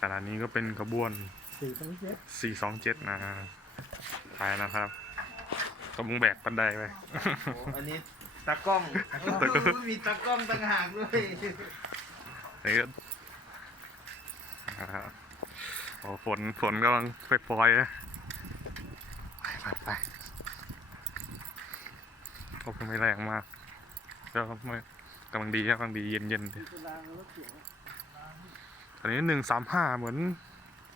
ขณะนี้ก็เป็นขบวนสี่สองเจ็ด427 นะไปนะครับต้องมึงแบกบันไดไปโอ้อันนี้ตากล้องโอ้มีตากล้องต่างหากด้วยนี่ก็อ่าโอ้ฝนฝนกำลังไปปล่อยๆนะไปไปไปก็ไม่แรงมากก็ไม่กำลังดีครับกำลังดีเย็นเย็น อันนี้หนึ่งสามห้าเหมือน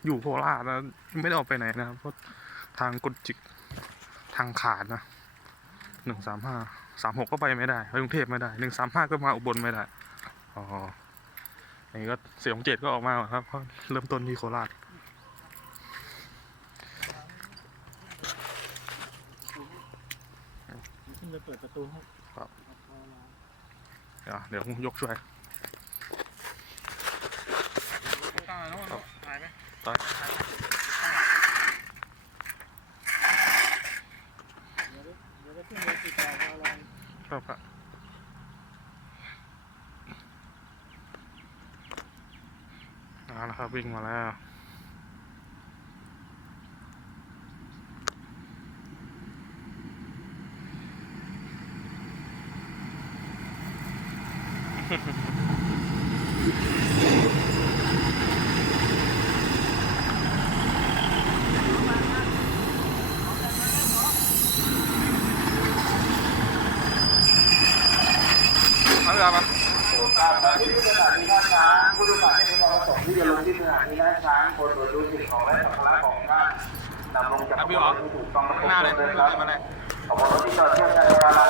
อยู่โคราชนะไม่ได้ออกไปไหนนะครับเพราะทางกดจิกทางขาดนะหนึ่งสามห้าสามหกก็ไปไม่ได้ไปกรุงเทพไม่ได้หนึ่งสามห้าก็มาอุบลไม่ได้อ๋ออันนี้ก็เสียงเจ็ดก็ออกมาครับเพราะเริ่มต้นที่โคราชขึ้นไปเปิดประตูให้ครับเอามาอะเดี๋ยวผมยกช่วย ถ่ายไหม ต่อยวได้เดี๋ยวได้ขึ้นครับครับเอาละครับวิ่งมาแล้ว เอาเลยครับที่สถานีท่าช้างผู้โดยสารที่มีความประสงค์ที่จะลงที่สถานีท่าช้างควรตรวจดูสิ่งของและสัมภาระของท่านนำลงจากขบวนรถที่ถูกต้องตามกฎหมายเลยครับขบวนรถที่จอดเทียบกันเวลา